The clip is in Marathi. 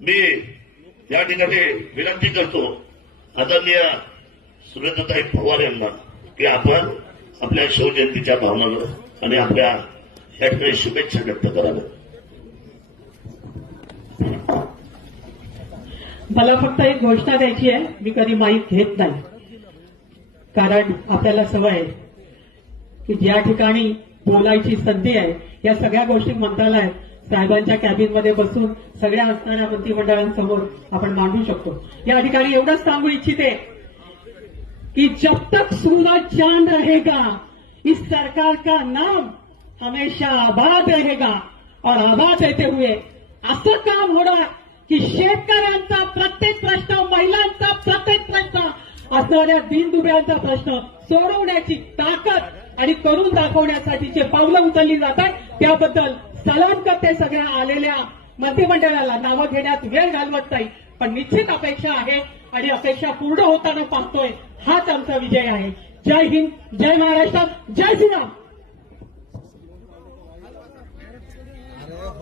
मी या ठिकाणी विनंती करतो आदरणीय सुरेंद्रताई पवार यांना की आपण आपल्या शिवजयंतीच्या भावनानं आणि आपल्या या ठिकाणी शुभेच्छा व्यक्त कराव्या. मला फक्त एक घोषणा द्यायची आहे. मी कधी माईक घेत नाही, कारण आपल्याला सवय आहे की ज्या ठिकाणी बोलायची संधी आहे या सगळ्या गोष्टी मंत्रालय साहेबांच्या कॅबिनमध्ये बसून सगळ्या असणाऱ्या मंत्रिमंडळांसमोर आपण मांडू शकतो. या ठिकाणी एवढंच सांगू इच्छिते कि जब तक सूरज चांद रहेगा इस सरकार का नाम हमेशा आबाद रहेगा. और आबाद देते हुए असं काम होणार की शेतकऱ्यांचा प्रत्येक प्रश्न, महिलांचा प्रत्येक प्रश्न, असणाऱ्या दीनदुबळ्यांचा प्रश्न सोडवण्याची ताकद आणि करून दाखवण्यासाठीचे पावलं उचलली जातात. त्याबद्दल सलाम करते सगळ्या आलेल्या मंत्रिमंडळाला. नावं घेण्यात वेळ घालवत नाही, पण निश्चित अपेक्षा आहे आणि अपेक्षा पूर्ण होताना पाहतोय. हाच आमचा विजय आहे. जय हिंद, जय महाराष्ट्र, जय श्रीराम.